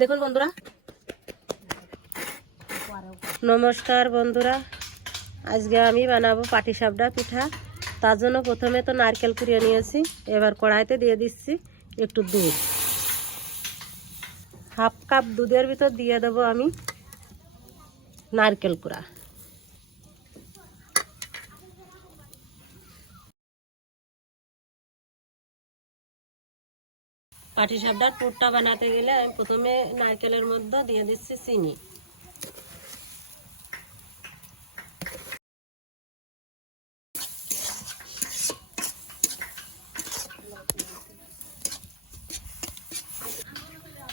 দেখুন বন্ধুরা, নমস্কার বন্ধুরা, আজকে আমি বানাবো পাটিসাপটা পিঠা। তার জন্য প্রথমে তো নারকেল কুড়িয়ে নিয়েছি। এবার কড়াইতে দিয়ে দিচ্ছি একটু দুধ। হাফ কাপ দুধের ভিতর দিয়ে দেবো আমি নারকেল কুড়া। পাটিসাপটার পুরটা বানাতে গেলে আমি প্রথমে নারকেলের মধ্যে দিয়ে দিচ্ছি চিনি।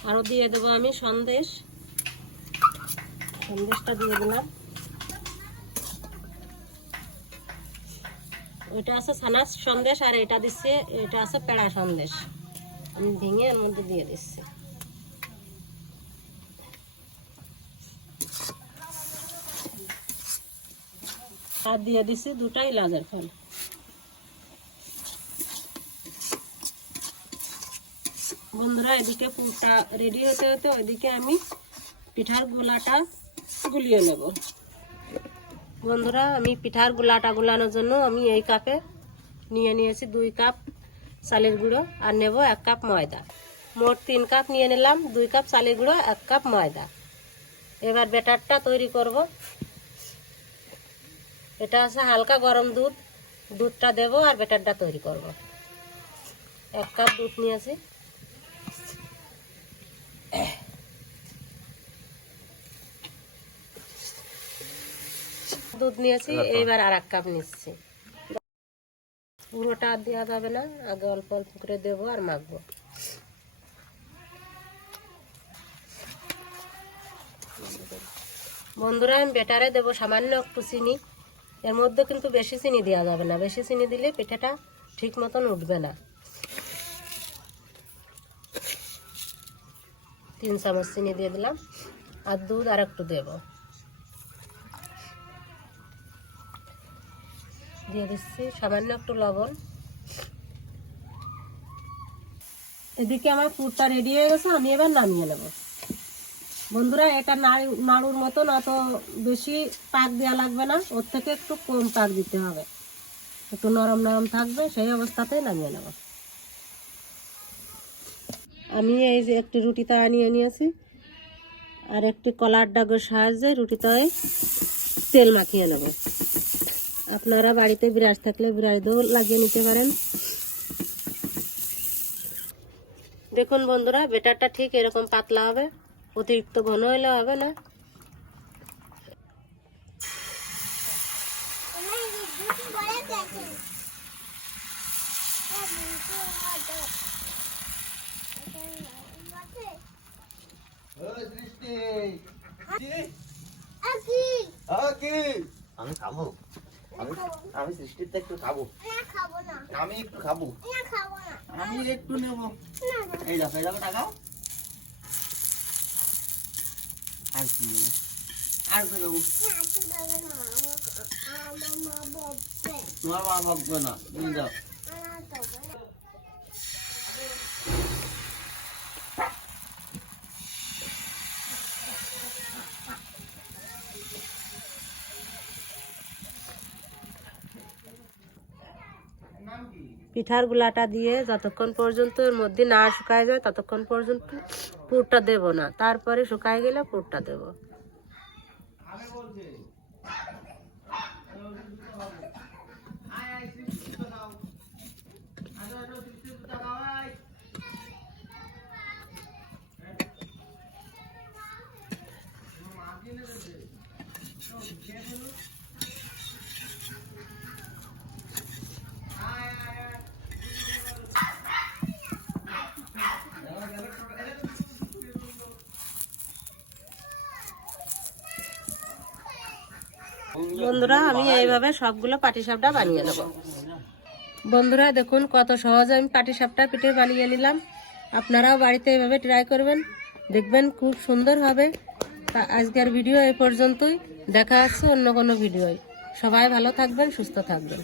আরও দিয়ে দেবো আমি সন্দেশ। সন্দেশটা দিয়ে দিলাম। ওইটা আছে ছানার সন্দেশ আর এটা দিচ্ছে, এটা আছে পেড়া সন্দেশ। আমি ভেঙে এর মধ্যে দিয়ে দিচ্ছি। আর দিয়ে দিচ্ছি দুটা এলাচের ফল। বন্ধুরা, এদিকে পুরটা রেডি হতে হতে ওইদিকে আমি পিঠার গোলাটা গুলিয়ে নেব। বন্ধুরা, আমি পিঠার গোলাটা গুলানোর জন্য আমি এই কাপে নিয়ে নিয়েছি 2 কাপ চালের গুঁড়ো আর নেব 1 কাপ ময়দা। মোট 3 কাপ নিয়ে নিলাম। 2 কাপ চালের গুঁড়ো, 1 কাপ ময়দা। এবার ব্যাটারটা তৈরি করব। এটা আছে হালকা গরম দুধ। দুধটা দেব আর ব্যাটারটা তৈরি করব। 1 কাপ দুধ নিয়েছি। দুধ নিয়েছি, এইবার আর 1 কাপ নিচ্ছি। পুরোটা আর দেওয়া যাবে না, আগে অল্প অল্প করে দেবো আর মাখবো। বন্ধুরা, আমি ব্যাটারে দেবো সামান্য একটু চিনি। এর মধ্যে কিন্তু বেশি চিনি দেওয়া যাবে না, বেশি চিনি দিলে পিঠাটা ঠিক মতন উঠবে না। 3 চামচ চিনি দিয়ে দিলাম আর দুধ আর একটু দেবো। দিয়ে দিচ্ছি সামান্য একটু লবণ। এদিকে আমার পুরটা রেডি হয়ে গেছে, আমি এবার নামিয়ে নেব। বন্ধুরা, এটা নাড়ুর মতন অত বেশি পাক দেওয়া লাগবে না, ওর থেকে একটু কম পাক দিতে হবে, একটু নরম নরম থাকবে, সেই অবস্থাতেই নামিয়ে নেব। আমি এই যে একটি রুটি তাওয়া নিয়ে নিয়েছি আর একটি কলার ডাগের সাহায্যে রুটি তাওয়ায় তেল মাখিয়ে নেব। আপনারা বাড়িতে ব্রাশ থাকলে ব্রাশ দিয়েও লাগিয়ে নিতে পারেন। দেখুন বন্ধুরা, ব্যাটারটা ঠিক এরকম পাতলা হবে, অতিরিক্ত ঘন হলে হবে না। আমি খাবো, আমি সৃষ্টিতে একটু খাবো। আমি একটু খাবো, আমি একটু নেবো। এই দেখো টাকা আর কি আর কি নেবো? তোমার মা ভাববে না, তুমি যাও। পিঠার গুলাটা দিয়ে যতক্ষণ পর্যন্ত এর মধ্যে না শুকায় যায় ততক্ষণ পর্যন্ত পুরটা দেব না, তারপরে শুকায় গেলে পুরটা দেব। বন্ধুরা, আমি এইভাবে সবগুলো পাটিসাপটা বানিয়ে নেব। বন্ধুরা, দেখুন কত সহজে আমি পাটিসাপটা পিঠে বানিয়ে নিলাম। আপনারাও বাড়িতে এইভাবে ট্রাই করবেন, দেখবেন খুব সুন্দর হবে। তা আজকের ভিডিও এই পর্যন্তই, দেখা হচ্ছে অন্য কোনো ভিডিওয়। সবাই ভালো থাকবেন, সুস্থ থাকবেন।